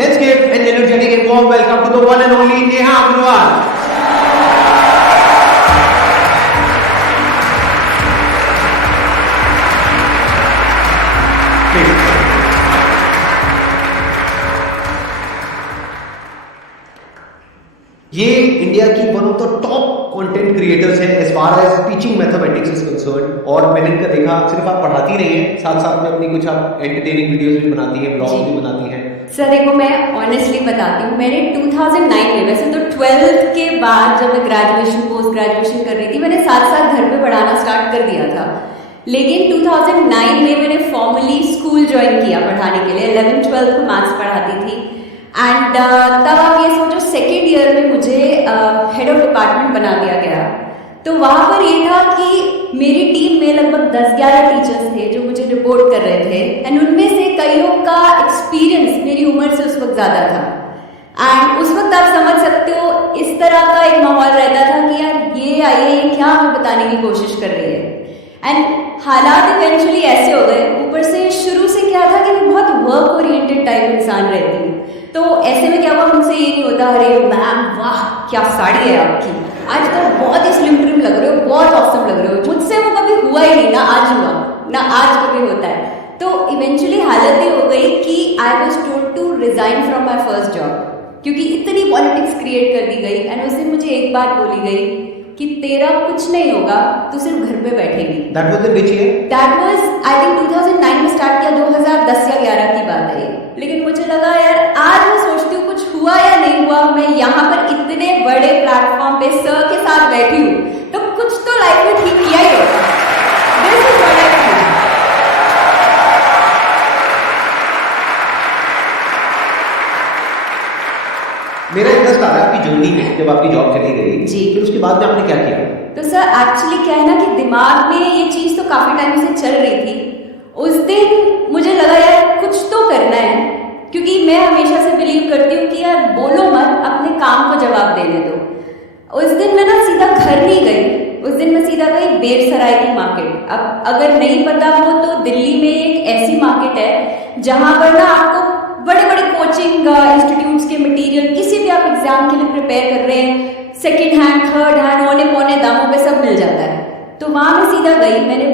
Let's give an energetic and warm welcome to the one and only Neha Agarwal. ये India की one of the top content creators हैं as far as teaching mathematics is concern. और मैंने इनका देखा सिर्फ आप पढ़ाती नहीं हैं, साथ साथ में अपनी कुछ आप एंटरटेनिंग वीडियोस भी बनाती हैं, ब्लॉग्स भी बनाती हैं। सर देखो, मैं ऑनेस्टली बताती हूँ, मैंने 2009 में, वैसे तो 12th के बाद जब मैं ग्रेजुएशन पोस्ट ग्रेजुएशन कर रही थी, मैंने साथ साथ घर पे पढ़ाना स्टार्ट कर दिया था। लेकिन 2009 में मैंने फॉर्मली स्कूल ज्वाइन किया पढ़ाने के लिए। 11th-12th को मैथ्स पढ़ाती थी एंड तब आप ये सोचो सेकेंड ईयर में मुझे हेड ऑफ डिपार्टमेंट बना दिया गया। तो वहाँ पर ये था कि मेरी टीम में लगभग 10-11 टीचर्स थे जो मुझे रिपोर्ट कर रहे थे एंड उनमें से कईयों का एक्सपीरियंस मेरी उम्र से उस वक्त ज़्यादा था। एंड उस वक्त आप समझ सकते हो इस तरह का एक माहौल रहता था कि यार ये आई है, ये क्या हमें बताने की कोशिश कर रही है। एंड हालात इवेंचुअली ऐसे हो गए, ऊपर से शुरू से क्या था कि मैं बहुत वर्क ओरिएंटेड टाइप इंसान रहती हूँ। तो ऐसे में क्या हुआ, मुझसे ये नहीं होता अरे मैम वाह क्या साड़ी है आपकी, आज तो बहुत ही स्लिम ट्रिम लग रहे हो, बहुत ऑसम लग रहे हो। मुझसे वो कभी हुआ ही नहीं, ना आज हुआ, ना आज कभी होता है। तो इवेंचुअली हालत ये हो गई कि I was told to resign from my first job, क्योंकि इतनी पॉलिटिक्स क्रिएट कर दी गई। एंड उस दिन मुझे एक बात बोली गई कि तेरा कुछ नहीं होगा, तू सिर्फ घर पे बैठेगी। That was in which year? That was I think 2009 में स्टार्ट किया, 2010 या 11 की बात है। लेकिन मुझे लगा यार आज मैं सोचती हूँ कुछ हुआ या नहीं हुआ, मैं यहाँ पर इतने बड़े प्लेटफॉर्म पे सर के साथ बैठी हूँ, तो कुछ तो लाइफ में ठीक किया ही होगा। This is what I feel. मेरा इंटरेस्ट आ रहा है आपकी जर्नी में, जब आपकी जॉब चली गई जी, फिर उसके बाद में आपने क्या किया? तो सर एक्चुअली क्या है ना कि दिमाग में ये चीज़ तो काफ़ी टाइम से चल रही थी। उस दिन मुझे लगा यार कुछ तो करना है, क्योंकि मैं हमेशा से बिलीव करती हूँ कि यार बोलो मत, अपने काम को जवाब देने दो। उस दिन मैं ना सीधा घर नहीं गई, उस दिन मैं सीधा गई बेरसराय की मार्केट। अब अगर नहीं पता हो तो दिल्ली में एक ऐसी मार्केट है जहाँ पर ना आपको बड़े बड़े कोचिंग इंस्टीट्यूट्स के मटेरियल, किसी भी आप एग्जाम के लिए प्रिपेयर कर रहे हैं, सेकेंड हैंड थर्ड हैंड औने पौने दामों पे सब मिल जाता है। तो वहाँ मैं सीधा गई, मैंने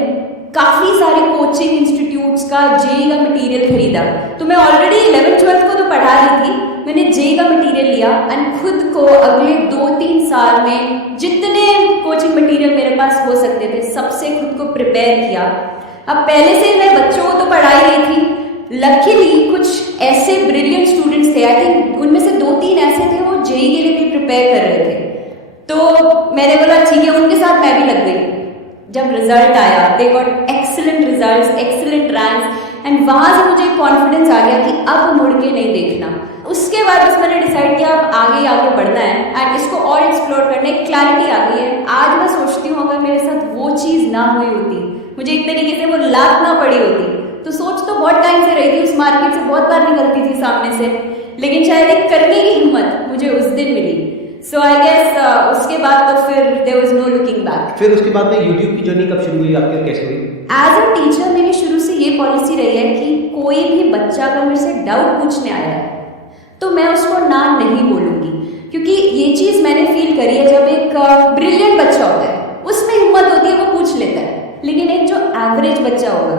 काफ़ी सारे कोचिंग इंस्टीट्यूट्स का जेई का मटेरियल खरीदा। तो मैं ऑलरेडी 11th-12th को तो पढ़ा रही थी, मैंने जेई का मटेरियल लिया एंड खुद को अगले 2-3 साल में जितने कोचिंग मटेरियल मेरे पास हो सकते थे सबसे खुद को प्रिपेयर किया। अब पहले से मैं बच्चों को तो पढ़ा ही रही थी, लकीली कुछ ऐसे ब्रिलियंट स्टूडेंट्स थे, आई थिंक उनमें से 2-3 ऐसे थे वो जेई के लिए भी प्रिपेयर कर रहे थे। तो मैंने बोला ठीक है, उनके साथ मैं भी लग गई। जब रिजल्ट आया, they got excellent results, excellent ranks and वहाँ से मुझे कॉन्फिडेंस आ गया कि अब मुड़ के नहीं देखना। उसके बाद बस मैंने डिसाइड किया अब आगे बढ़ना है एंड इसको और एक्सप्लोर करने की क्लैरिटी आ गई है। आज मैं सोचती हूँ अगर मेरे साथ वो चीज़ ना हुई होती, मुझे एक तरीके से वो लात ना पड़ी होती, तो सोच तो बहुत टाइम से रही थी, उस मार्केट से बहुत बार निकलती थी सामने से, लेकिन शायद एक करने की हिम्मत मुझे उस दिन मिली। सो आई गेस उसके बाद तो फिर there was no looking back. फिर उसके बाद में यूट्यूब की जर्नी कब शुरू हुई आपकी, कैसे हुई? एज अ टीचर मेरी शुरू से ये पॉलिसी रही है कि कोई भी बच्चा अगर मेरे से डाउट पूछने आया है तो मैं उसको ना नहीं बोलूँगी, क्योंकि ये चीज़ मैंने फील करी है। जब एक ब्रिलियंट बच्चा होता है उसमें हिम्मत होती है, वो पूछ लेता है, लेकिन एक जो एवरेज बच्चा होगा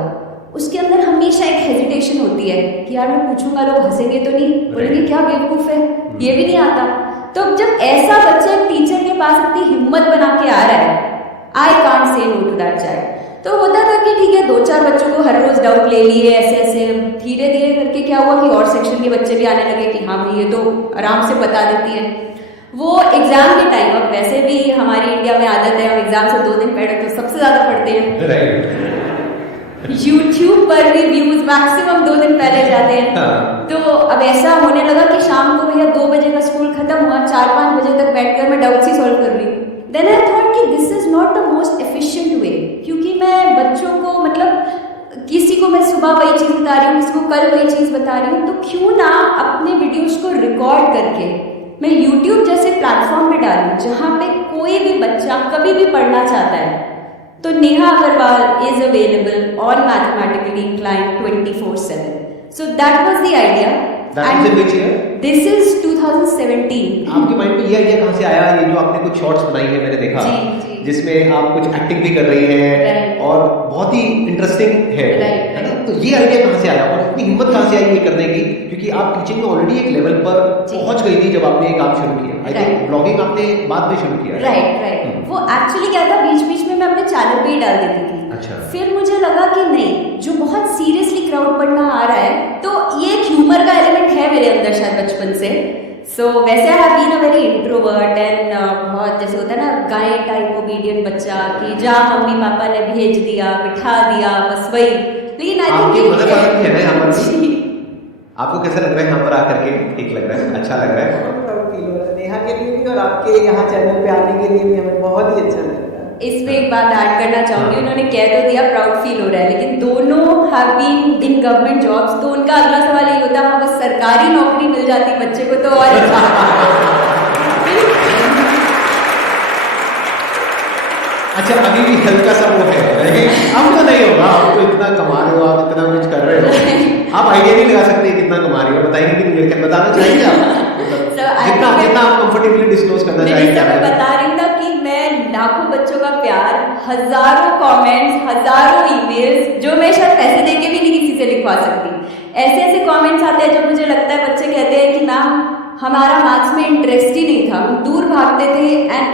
उसके अंदर हमेशा एक हेजिटेशन होती है कि यार मैं पूछूंगा लोग हंसेंगे तो नहीं, बोलेंगे क्या बेवकूफ़ है, ये भी नहीं आता। तो जब ऐसा बच्चा टीचर के पास अपनी हिम्मत बना के आ रहा है, I can't say no to that child. तो होता था कि ठीक है 2-4 बच्चों को हर रोज डाउट ले लिए, ऐसे धीरे धीरे करके क्या हुआ कि और सेक्शन के बच्चे भी आने लगे कि हाँ भाई ये तो आराम से बता देती है। वो एग्जाम के टाइम, अब वैसे भी हमारी इंडिया में आदत है हम एग्जाम से 2 दिन पहले तो सबसे ज्यादा पढ़ते हैं, यूट्यूब पर भी व्यूज मैक्सिमम 2 दिन पहले जाते हैं। तो अब ऐसा होने लगा कि शाम को भैया 2 बजे का स्कूल खत्म हुआ, 4-5 बजे तक बैठकर मैं डाउट्स ही सॉल्व कर रही हूँ। देन आई थॉट कि this is not the most efficient way, क्योंकि मैं बच्चों को मतलब किसी को मैं सुबह वही चीज़ बता रही हूँ, किसी को कल वही चीज़ बता रही हूँ, तो क्यों ना अपने वीडियोज को रिकॉर्ड करके मैं यूट्यूब जैसे प्लेटफॉर्म पे डालूँ जहाँ पे कोई भी बच्चा कभी भी पढ़ना चाहता है। तो Neha Agarwal is available on Mathematically Inclined 24/7. So that was the idea. That was in which year? This is 2017. आपके माइंड में ये आइडिया कहाँ से आया? ये जो आपने कुछ शॉर्ट्स बनाई है मैंने देखा, जी। जिसमें आप कुछ एक्टिंग भी कर रही हैं Right. और बहुत ही इंटरेस्टिंग है Right. है ना? तो ये आइडिया कहाँ से आया और इतनी हिम्मत कहाँ से आई ये करने की? क्योंकि आप टीचिंग में ऑलरेडी एक लेवल पर जी। पहुंच गई थी जब आपने ये काम शुरू किया। I think Right. ब्लॉगिंग आपने बाद में शुरू किया। राइट वो एक्चुअली क्या था, बीच बीच में मैं अपने चैनल पे ही डाल देती थी। अच्छा। फिर मुझे लगा कि नहीं, जो बहुत सीरियसली क्राउड पढ़ना आ रहा है, तो ये एक ह्यूमर का एलिमेंट है मेरे अंदर शायद बचपन से। सो वैसे I have been a very introvert and बहुत जैसे होता है ना गाय टाइप ओबीडियंट बच्चा कि जहाँ मम्मी पापा ने भेज दिया, बिठा दिया, बस वही। लेकिन आई आपकी मदर वाला भी है ना यहाँ पर? जी। आपको कैसा लग रहा है यहाँ पर आकर के? ठीक लग रहा है? अच्छा लग रहा है? बहुत प्राउड फील हो रहा है नेहा के लिए भी और आपके यहाँ चैनल पे आने के लिए भी हमें बहुत ही अच्छा लग रहा है। इसमें एक बात ऐड करना चाहूंगी, उन्होंने कह तो दिया प्राउड फील हो रहा है, लेकिन दोनों have been in government jobs, तो उनका अगला सवाल ये होता हाँ बस सरकारी नौकरी मिल जाती बच्चे को तो और अच्छा। अच्छा, अभी भी हल्का सा वो है, लेकिन अब तो नहीं होगा। आप तो इतना कमा रहे हो, आप इतना कुछ कर रहे हो, आप आइडिया नहीं लगा सकते कितना कमा रही हो। बताएंगे कि नहीं, लेकिन बताना चाहेंगे आप? जितना जितना आप कंफर्टेबली डिस्क्लोज करना चाहेंगे। मैं बता रही हूँ कि मैं लाखों बच्चों का प्यार, हजारों कमेंट्स, हजारों ईमेल्स जो मैं शायद पैसे दे के भी नहीं किसी से लिखवा सकती, ऐसे ऐसे कमेंट्स आते हैं जो मुझे लगता है बच्चे कहते हैं कि मैम हमारा मैथ्स में इंटरेस्ट ही नहीं था, हम दूर भागते थे एंड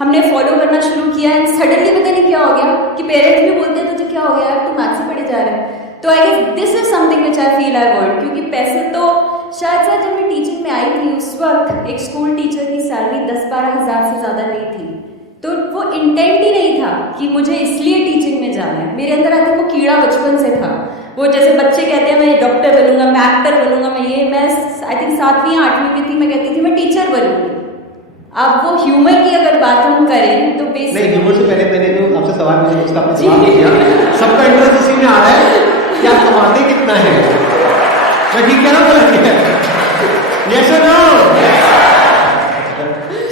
हमने फॉलो करना शुरू किया एंड सडनली पता नहीं क्या हो गया कि पेरेंट्स भी बोलते हैं तुझे क्या हो गया यार, तू मैथ्स से पढ़े जा रहा है। तो I guess this is something which I feel I want, क्योंकि पैसे तो शायद जब मैं टीचिंग में आई थी उस वक्त एक स्कूल टीचर की सैलरी 10-12 हज़ार से ज़्यादा नहीं थी, तो वो इंटेंट ही नहीं था कि मुझे इसलिए टीचिंग में जाना है। मेरे अंदर आई थिंक वो कीड़ा बचपन से था, वो जैसे बच्चे कहते हैं मैं डॉक्टर बनूंगा, मैं एक्टर बनूंगा, मैं आई थिंक 7वीं या 8वीं में थी, मैं कहती थी मैं टीचर बनूंगी। अब वो ह्यूमर की अगर बात हम करें तो नहीं, ह्यूमर से पहले मैंने जो आपसे सवाल पूछा उसका आपने जवाब दिया। सबका इंटरेस्ट उसी में आ रहा है कि आप कमाते कितना है। मैं ठीक कह रहा हूँ? यस और नो?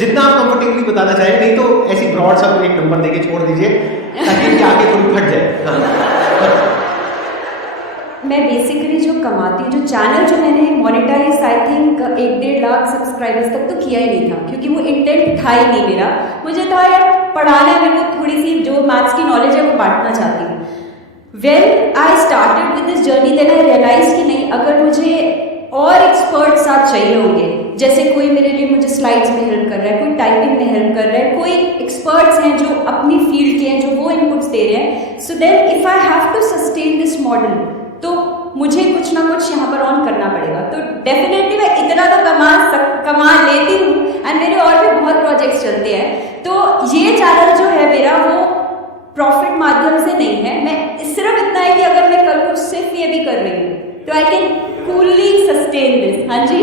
जितना आप कंफर्टेबली बताना चाहें, नहीं तो ऐसी ब्रॉड सा एक नंबर देके छोड़ दीजिए ताकि कि आगे थोड़ी फट जाए। हाँ। मैं बेसिकली जो कमाती हूँ, जो चैनल जो मैंने monetise I think 1-1.5 lakh subscribers तक तो किया ही नहीं था, क्योंकि वो इंटेंट था ही नहीं मेरा। मुझे था यार पढ़ाना है, मेरे को थोड़ी सी जो मैथ्स की नॉलेज है वो बांटना चाहती हूँ। When I started with this journey then I realise कि नहीं, अगर मुझे और एक्सपर्ट साथ चाहिए होंगे, जैसे कोई मेरे लिए मुझे स्लाइड्स में हेल्प कर रहा है, कोई टाइपिंग में हेल्प कर रहा है, कोई एक्सपर्ट्स हैं जो अपनी फील्ड के हैं, जो वो इनपुट्स दे रहे हैं, so then if I have to sustain this model तो मुझे कुछ ना कुछ यहाँ पर ऑन करना पड़ेगा। तो डेफिनेटली मैं इतना तो कमा लेती हूँ एंड मेरे और भी बहुत प्रोजेक्ट्स चलते हैं। तो ये चैनल जो है मेरा वो प्रॉफिट माध्यम से नहीं है, मैं सिर्फ इतना है कि अगर मैं करूँ सिर्फ ये भी कर रही हूँ तो I can coolly sustain this. हाँ जी,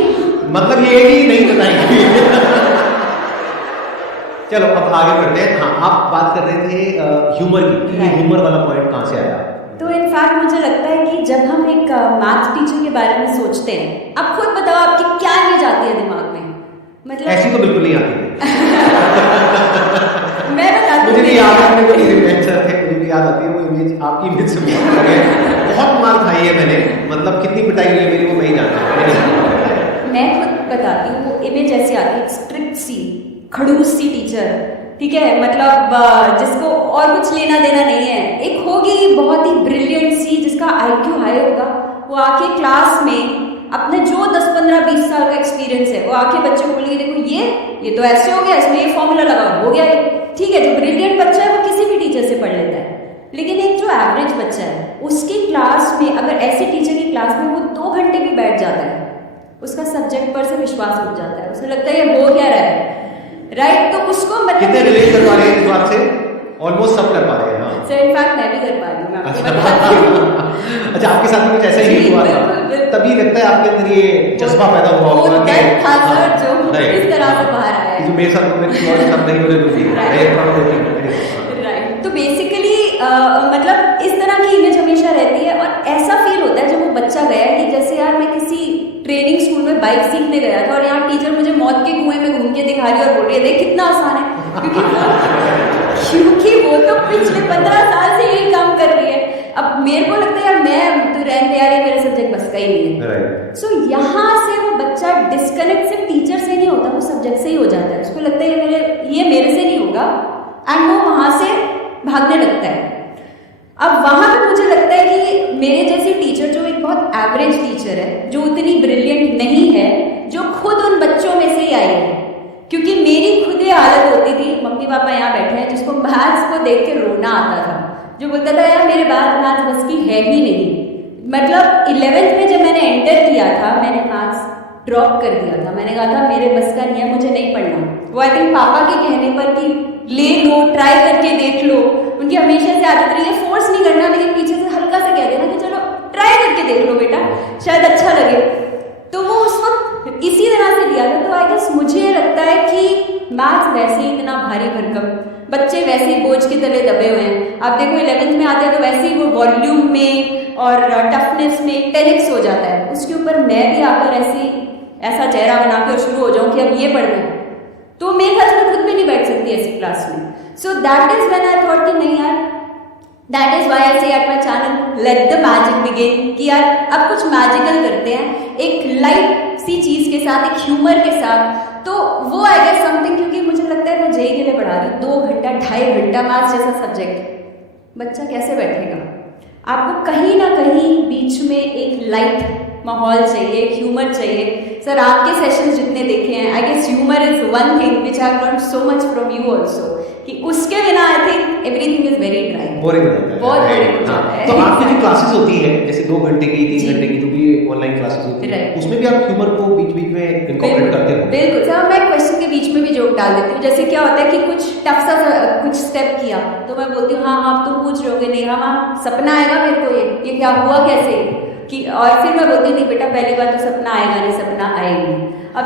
मतलब ये भी नहीं बताएंगे। चलो अब आगे बढ़ते हैं। हाँ, आप बात कर रहे थे ह्यूमर की, ये ह्यूमर वाला पॉइंट कहाँ से आया? तो इनफैक्ट मुझे लगता है कि जब हम एक मैथ्स टीचर के बारे में सोचते हैं, आप खुद बताओ आपकी क्या इमेज आती है दिमाग में? मतलब ऐसी तो बिल्कुल नहीं आती। मैं बताती हूँ, मुझे भी याद है, मुझे भी याद आती है वो इमेज, आपकी इमेज से बहुत अलग है। बहुत मार खाई है मैंने, मतलब कितनी पिटाई हुई है मेरी वो मैं ही जानता। मैं खुद बताती हूँ, वो इमेज ऐसी आती है, स्ट्रिक्ट सी, खड़ूस सी टीचर, ठीक है, मतलब जिसको और कुछ लेना देना नहीं है। एक होगी बहुत ही ब्रिलियंट सी जिसका IQ हाई होगा, वो आके क्लास में अपने जो 10-15-20 साल का एक्सपीरियंस है वो आके बच्चे को बोलेगी देखो ये तो ऐसे हो गया, इसमें ये फॉर्मूला लगा हो गया। ठीक है, जो ब्रिलियंट बच्चा है वो किसी भी टीचर से पढ़ लेता है, लेकिन एक जो एवरेज बच्चा है उसकी क्लास में अगर ऐसे टीचर की क्लास में वो 2 घंटे भी बैठ जाता है, उसका सब्जेक्ट पर से विश्वास उठ जाता है, उसे लगता है ये हो क्या रहा है, राइट? तो उसको मतलब कितने रिलेट कर पा रहे हैं इस बात से? ऑलमोस्ट सब कर पा रहे हैं। हाँ सर, इनफैक्ट मैं भी कर पा रही हूँ, मैं आपको बताती हूँ। अच्छा, आपके साथ कुछ ऐसा ही हुआ था, तभी लगता है आपके अंदर ये जज्बा पैदा हुआ होगा कि था सर जो इस तरह से बाहर आया जो मेरे साथ मेरी और सब नहीं होने दूंगी। राइट, तो बेसिकली मतलब इस तरह की इमेज हमेशा रहती है और ऐसा फील होता है जब वो बच्चा गया कि जैसे यार मैं किसी ट्रेनिंग स्कूल में बाइक सीखने गया था और यहाँ टीचर मुझे मौत के कुएं में घूम के दिखा रही है और बोल रही है देख कितना आसान है, क्योंकि वो तो पिछले 15 साल से यही काम कर रही है। अब मेरे को लगता है यार मैं तो रहने यार ये मेरा सब्जेक्ट बस का ही नहीं है। राइट। सो यहाँ से वो बच्चा डिस्कनेक्ट सिर्फ टीचर से नहीं होता, वो सब्जेक्ट से ही हो जाता है। उसको लगता है ये मेरे से नहीं होगा एंड वो वहाँ से भागने लगता है। अब वहाँ पे मुझे लगता है कि मेरे जैसी टीचर जो एक बहुत एवरेज टीचर है, जो उतनी ब्रिलियंट नहीं है, जो खुद उन बच्चों में से ही आई है, क्योंकि मेरी खुद ये हालत होती थी, मम्मी पापा यहाँ बैठे हैं जिसको मैथ्स को देख के रोना आता था, जो बोलता था यार मेरे बाद मैथ्स बस की है ही नहीं। मतलब 11th में जब मैंने एंटर किया था, मैंने मैथ्स ड्रॉप कर दिया था। मैंने कहा था मेरे बस का नहीं है, मुझे नहीं पढ़ना। वो आई थिंक पापा के कहने पर कि ले लो, ट्राई करके देख लो, उनकी हमेशा से आदत रही है फोर्स नहीं करना, लेकिन पीछे से हल्का सा कह देना कि चलो ट्राई करके देख लो बेटा, शायद अच्छा लगे। तो वो उस वक्त इसी तरह से लिया था। तो आई गेस मुझे लगता है कि मैथ्स वैसे ही इतना भारी भरकम, बच्चे वैसे ही बोझ के तले दबे हुए हैं। आप देखो 11th में आते हैं तो वैसे ही वो वॉल्यूम में और टफनेस में 10x हो जाता है। उसके ऊपर मैं भी आकर ऐसा चेहरा बना के और शुरू हो जाऊं कि अब ये पढ़ना है, तो मेरे ख्याल से खुद भी नहीं बैठ सकती ऐसी क्लास में। So that is when I thought कि नहीं यार, दैट इज व्हाई आई से at my channel let the magic begin, कि यार अब कुछ मैजिकल करते हैं एक लाइट सी चीज के साथ, एक ह्यूमर के साथ। तो वो आई गेस समथिंग, क्योंकि मुझे लगता है मैं जेई के लिए पढ़ा रही हूँ 2 घंटा 2.5 घंटा मैथ्स जैसा सब्जेक्ट, बच्चा कैसे बैठेगा? आपको कहीं ना कहीं बीच में एक लाइट माहौल चाहिए, एक ह्यूमर चाहिए। सर आपके सेशंस जितने देखे हैं, I guess humour is one thing which I have learned so much from you also, कि उसके बिना I think everything is very dry, boring हो जाता है, बहुत बोरिंग हो जाता है। तो आपकी जो क्लासेस होती है जैसे 2 घंटे की 3 घंटे की जो भी ऑनलाइन क्लासेस होती है, उसमें भी आप ह्यूमर को बीच बीच में इनकॉर्पोरेट करते हो? बिल्कुल सर, मैं क्वेश्चन के बीच में भी जोक डाल देती हूँ। जैसे क्या होता है कि कुछ टफ सा कुछ स्टेप किया तो मैं बोलती हूँ हाँ आप तो पूछ रहे होगे, नहीं हाँ सपना आएगा मेरे को, ये क्या हुआ कैसे कि, और फिर मैं बोलती हूँ नहीं बेटा पहली बार तो सपना आएगा नहीं, सपना आएगी। अब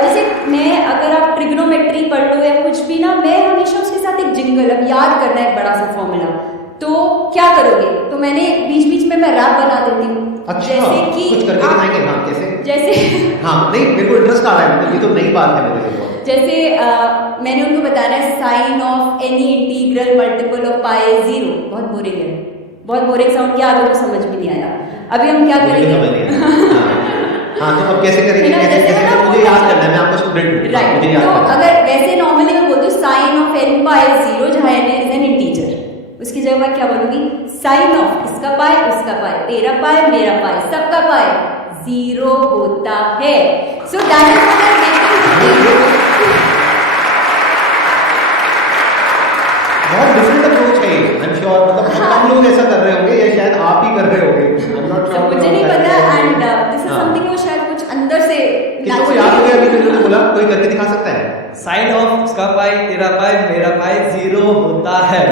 जैसे मैं, अगर आप ट्रिग्नोमेट्री पढ़ लो या कुछ भी ना, मैं हमेशा उसके साथ एक जिंगल, अब याद करना है एक बड़ा सा फॉर्मूला, तो क्या करोगे? तो मैंने बीच बीच में मैं रैप बना देती हूँ। अच्छा, जैसे कि कुछ करके दिखाएंगे? हाँ जैसे हाँ नहीं मेरे को इंटरेस्ट आ रहा है, मतलब ये तो नई बात है मेरे लिए। जैसे मैंने उनको बताना है sine of any integral multiple of pi 0। बहुत बोरिंग है, बहुत बोरिंग साउंड किया, आप लोगों को समझ भी नहीं आया। अभी हम क्या करेंगे? हाँ तो अब कैसे करेंगे? मुझे याद करना है, मैं आपका स्टूडेंट हूँ, राइट। तो अगर वैसे नॉर्मली मैं बोलती हूँ साइन ऑफ एन पाई 0, जहाँ एन इज एन इंटीजर, उसकी जगह मैं क्या बोलूंगी? साइन ऑफ इसका पाई, उसका पाई, तेरा पाई, मेरा पाई, सबका पाई 0 होता है। So that is what I making. बहुत डिफरेंट अप्रोच है, आई एम श्योर, मतलब हम लोग ऐसा कर रहे होंगे या शायद आप ही कर रहे होंगे, आई एम नॉट श्योर, मुझे नहीं पता। एंड दिस इज समथिंग वो शायद कुछ अंदर से किसी को याद हो गया अभी जो बोला, कोई करके दिखा सकता है? साइन ऑफ उसका पाई, तेरा पाई, मेरा पाई 0 होता है।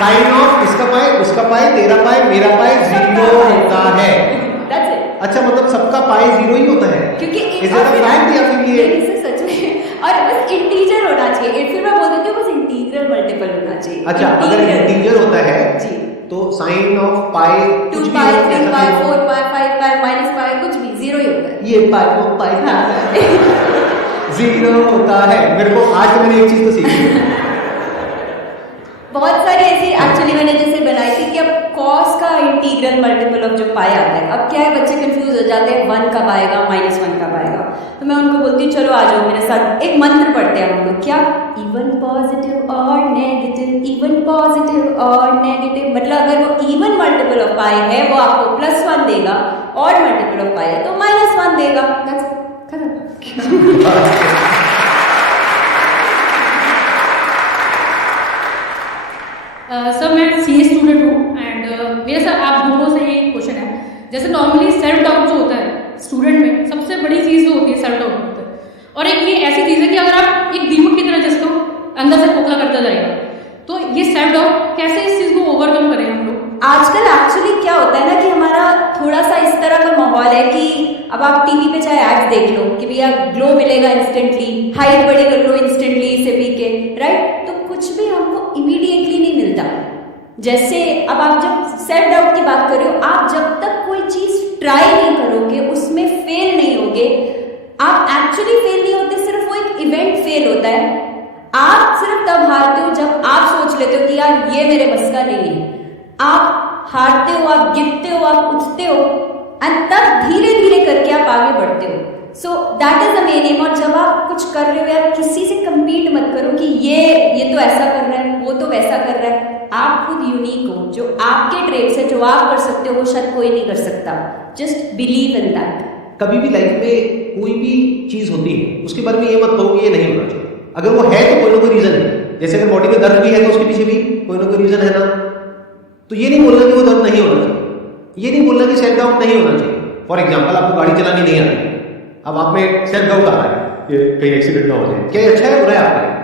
साइन ऑफ इसका पाई, उसका पाई, तेरा पाई, मेरा पाई 0 होता है। That's it. अच्छा, मतलब सबका पाई 0 ही होता है? क्योंकि इज इट अ फैक्ट या फिर ये सच में? और बस इंटीजर होना चाहिए, फिर मैं बोल देती हूँ बस इंटीग्रल मल्टीपल होना चाहिए। अच्छा, अगर इंटीजर होता है जी, तो sine of pi 2 pi, 3 pi, 4 pi, 5 pi, minus pi, कुछ भी 0 ही होता है। ये पाई वो पाई 0 होता है। मेरे को आज तो मैंने एक चीज तो सीखी। बहुत सारी ऐसी एक्चुअली मैंने जैसे बनाई थी कि अब कॉस का इंटीग्रल मल्टीपल ऑफ जो पाई आता है, अब क्या है बच्चे कंफ्यूज हो जाते हैं 1 कब आएगा, -1 कब आएगा। तो मैं उनको बोलती हूँ चलो आ जाओ मेरे साथ, एक मंत्र पढ़ते हैं हम लोग। क्या? इवन पॉजिटिव और नेगेटिव, इवन पॉजिटिव और नेगेटिव। मतलब अगर वो इवन मल्टीपल ऑफ पाई है वो आपको +1 देगा, और मल्टीपल ऑफ पाई है तो -1 देगा। खत्म। सर मैं सीए स्टूडेंट हूँ एंड मेरे सर आप दोनों से ये क्वेश्चन है, जैसे नॉर्मली सेल्फ डाउट जो होता है स्टूडेंट में, सबसे बड़ी चीज़ जो होती है सेल्फ डाउट होता है, और एक ये ऐसी चीज़ है कि अगर आप एक दीमक की तरह जिसको अंदर से खोखला करता जाएगा, तो ये सेल्फ डाउट कैसे इस चीज़ को ओवरकम करें हम लोग? आजकल एक्चुअली क्या होता है ना कि हमारा थोड़ा सा इस तरह का माहौल है कि अब आप टीवी पे चाहे एड्स देख लो कि भैया ग्लो मिलेगा इंस्टेंटली, हाइट बड़ी कर लो इंस्टेंटली इसे पी के, राइट? तो कुछ भी हमको इमीडिएटली नहीं मिलता। जैसे अब आप जब सेल्फ डाउट की बात कर रहे हो, आप जब तक कोई चीज ट्राई नहीं करोगे, उसमें फेल नहीं होगे, आप एक्चुअली फेल नहीं होते, सिर्फ वो एक इवेंट फेल होता है। आप सिर्फ तब हारते हो जब आप सोच लेते हो कि यार ये मेरे बस का नहीं है। आप हारते हो, आप गिरते हो, आप उठते हो, एंड तब धीरे धीरे करके आप आगे बढ़ते हो। So that is the main M. और जब आप कुछ कर रहे हो यार, किसी से कम्पीट मत करो कि ये तो ऐसा कर रहा है, वो तो वैसा कर रहा है। आप खुद यूनिक हो, जो आपके ट्रेड्स है, जो आप कर सकते हो, वो शायद कोई नहीं कर सकता। Just believe in that. कभी भी लाइफ में कोई भी चीज होती है, उसके बारे में ये मत कहो कि ये नहीं होना चाहिए। अगर वो है तो कोई ना कोई रीजन है। जैसे अगर बॉडी में दर्द भी है तो उसके पीछे भी कोई ना कोई रीजन है ना। तो ये नहीं बोलना कि वो दर्द नहीं होना चाहिए, ये नहीं बोलना कि सेल्फ डाउट नहीं होना चाहिए। फॉर एग्जाम्पल, आपको गाड़ी चलानी नहीं आती, अब आप में सेल्फ डाउट आ रहा है कि कहीं एक्सीडेंट ना हो जाए, क्या अच्छा है बुरा है आपके लिए?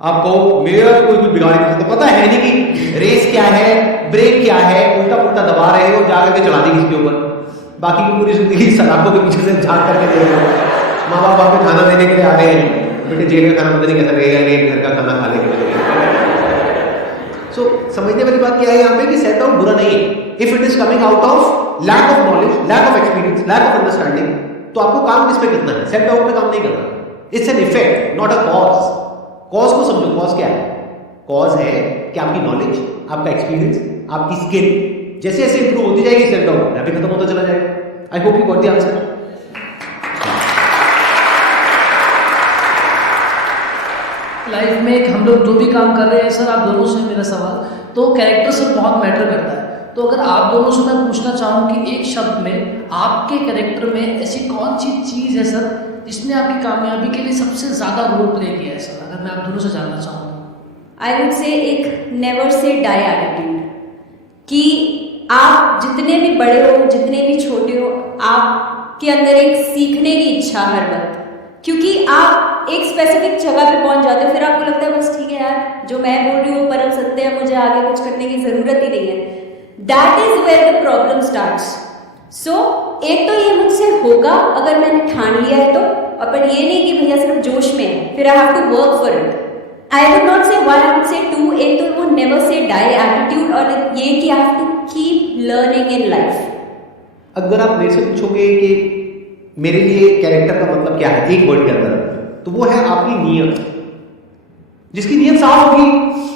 आप कहो मेरा कोई भी बिगाड़ नहीं सकता। पता है नहीं कि रेस क्या है, ब्रेक क्या है, उल्टा पुल्टा दबा रहे हो, जा करके चला दी किसी के ऊपर, बाकी की पूरी जिंदगी सलाखों के पीछे से झांक करके दे रहे हो। माँ बाप आपको खाना देने के लिए आ रहे हैं, बेटे जेल का खाना पता नहीं कैसा रहेगा, नहीं घर का खाना खा लेंगे। सो समझने वाली बात क्या है यहाँ पे कि सेल्फ डाउट बुरा नहीं है। If it is coming out of lack of knowledge, lack of experience, lack of understanding, तो आपको काम किस पे करना है? सेल्फ डाउट पे काम नहीं करना। It's an effect, not a cause. Cause को समझो, कॉज क्या है? कॉज है कि आपकी नॉलेज, आपका एक्सपीरियंस, आपकी स्किल जैसे जैसे इंप्रूव होती जाएगी, सेल्फ डाउट अभी खत्म होता चला जाएगा। I hope you got the answer. Life में हम लोग जो भी काम कर रहे हैं सर, आप दोनों से मेरा सवाल, तो कैरेक्टर सर बहुत मैटर करता है। तो अगर आप दोनों से मैं पूछना चाहूँ कि एक शब्द में आपके कैरेक्टर में ऐसी कौन सी चीज़ है सर जिसने आपकी कामयाबी के लिए सबसे ज़्यादा रोल प्ले किया है सर, अगर मैं आप दोनों से जानना चाहूँ तो? आई वुड से एक नेवर से डाई एटीट्यूड, कि आप जितने भी बड़े हो, जितने भी छोटे हो, आपके अंदर एक सीखने की इच्छा हर वक्त। क्योंकि आप एक स्पेसिफिक जगह पे पहुंच जाते हो, फिर आपको लगता है बस ठीक है यार, जो मैं बोल रही हूँ परम सत्य है, मुझे आगे कुछ करने की जरूरत ही नहीं है। That is where the problem starts. So एक तो ये मुझसे होगा अगर मैंने ठान लिया है तो, अपन ये नहीं कि भैया सिर्फ जोश में है, फिर I have to work for it. I would not say one, I would say two. एक तो वो नेवर से डाई एटीट्यूड, और ये कि I have to keep learning in life. अगर आप मेरे से पूछोगे कि मेरे लिए कैरेक्टर का मतलब क्या है एक वर्ड के अंदर, तो वो है आपकी नीयत। जिसकी नीयत साफ होगी,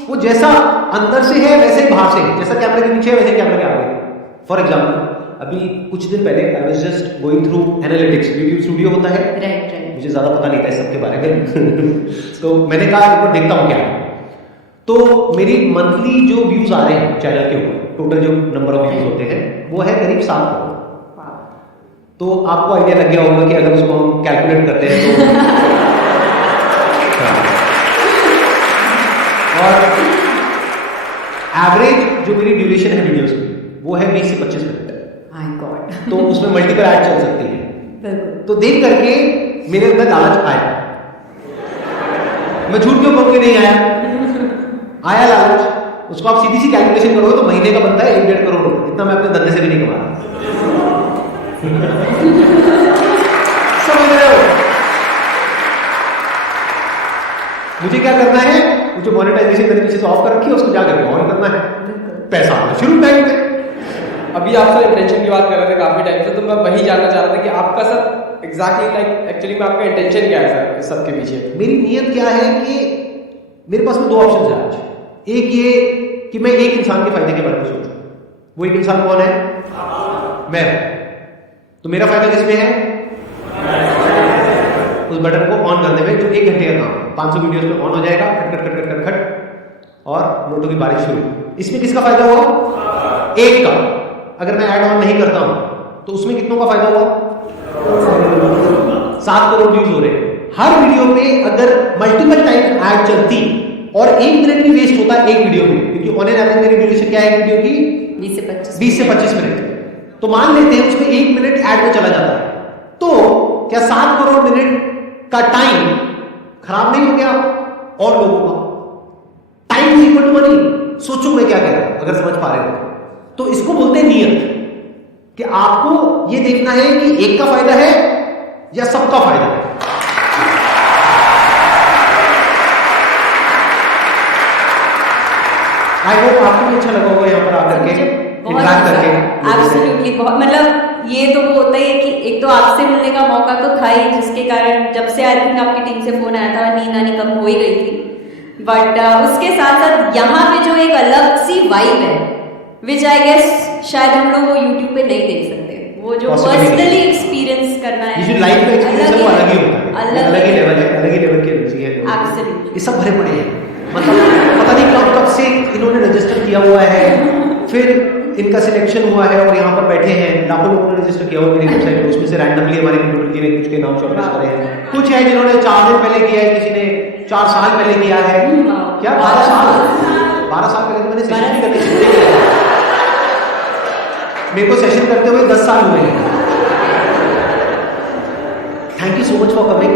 वो जैसा अंदर से है वैसे ही बाहर से है, जैसा कैमरे के पीछे है वैसे कैमरे के आगे। फॉर एग्जाम्पल, अभी कुछ दिन पहले I was just going through analytics. YouTube studio होता है, राइट। मुझे ज्यादा पता नहीं था इस सब के बारे में तो मैंने कहा एक बार देखता हूँ क्या है। तो मेरी मंथली जो व्यूज आ रहे हैं चैनल के ऊपर, टोटल जो नंबर ऑफ व्यूज होते हैं वो है करीब 7 करोड़। तो आपको आइडिया लग गया होगा कि अगर उसको हम कैलकुलेट करते हैं तो और एवरेज जो मेरी ड्यूरेशन है वीडियोस की वो है 20 से 25 मिनट। My God. तो उसमें मल्टीपल ऐड चल सकती है। बिल्कुल। तो देख करके मेरे अंदर लालच आया। मैं झूठ क्यों कहूँ कि नहीं आया लालच। उसको आप सीधी सी कैलकुलेशन करोगे तो महीने का बनता है 1-1.5 करोड़। इतना मैं अपने धंधे से भी नहीं कमा रहा। समझ रहे हो? मुझे क्या करना है, मुझे मोनेटाइजेशन मेरे पीछे से ऑफ कर रखी है, उसको जाकर ऑन करना है, पैसा आना शुरू टाइम पे। अभी आप सर इंटेंशन की बात कर रहे थे काफी टाइम से, तो मैं वही जानना चाह रहा था कि आपका सर एग्जैक्टली लाइक एक्चुअली में आपका इंटेंशन क्या है सर इस सब के पीछे? मेरी नीयत क्या है कि मेरे पास में 2 ऑप्शन है आज। एक ये कि मैं एक इंसान के फायदे के बारे में सोचूं। वो एक इंसान कौन है? मैं। तो मेरा फायदा किसमें है? उस बटन को ऑन करने में, जो 1 घंटे का काम 500 वीडियोस पे ऑन हो जाएगा, खट खट खट खट खट, और नोटों की बारिश शुरू। इसमें किसका फायदा हुआ? एक का। अगर मैं ऐड ऑन नहीं करता हूं तो उसमें कितनों का फायदा हुआ? 7 करोड़ व्यूज हो रहे हैं। हर वीडियो पे अगर मल्टीपल टाइम ऐड चलती और 1 मिनट भी वेस्ट होता है एक वीडियो में, क्योंकि ऑन एन एवरेज मेरी ड्यूरेशन क्या है वीडियो की? 20 से 25 मिनट। तो मान लेते हैं उसमें 1 मिनट ऐड में चला जाता है, तो क्या 7 करोड़ मिनट का टाइम खराब नहीं हो गया? और लोगों का time is equal to money. सोचो मैं क्या कह रहा हूं, अगर समझ पा रहे हो तो इसको बोलते हैं नियत, कि आपको ये देखना है कि एक का फायदा है या सबका फायदा है। आई होप आपको भी अच्छा लगा होगा यहाँ पर आकर के, इंटरैक्ट करके। एब्सोल्युटली बहुत, मतलब ये तो वो होता ही है कि एक तो आपसे मिलने का मौका तो था ही, जिसके कारण जब से आई थिंक आपकी टीम से फोन आया था नींद आनी कम हो ही गई थी। बट उसके साथ साथ यहाँ पे जो एक अलग सी वाइब है, विच आई गेस शायद हम लोग वो यूट्यूब पे नहीं देख सकते, वो जो Possibly पर्सनली नहीं। एक्सपीरियंस करना है, ये जो लाइफ का एक्सपीरियंस है वो अलग ही होता है, अलग ही लेवल है, अलग ही लेवल की एनर्जी है लोगों की। Absolutely. ये सब भरे पड़े हैं, मतलब पता नहीं कब कब से इन्होंने रजिस्टर किया हुआ है, फिर इनका सिलेक्शन हुआ है और यहाँ पर बैठे हैं, लाखों लोगों ने रजिस्टर किया हुआ मेरी वेबसाइट पे, उसमें से रैंडमली हमारी कम्युनिटी ने कुछ के नाम शॉर्टलिस्ट करे हैं, कुछ है जिन्होंने 4 दिन पहले किया है, किसी ने 4 साल पहले किया है, क्या 12 साल पहले तो मैंने सेशन भी करके छूटे गए, मेरे को सेशन करते हुए 10 साल हुए हैं। Thank you so much for coming.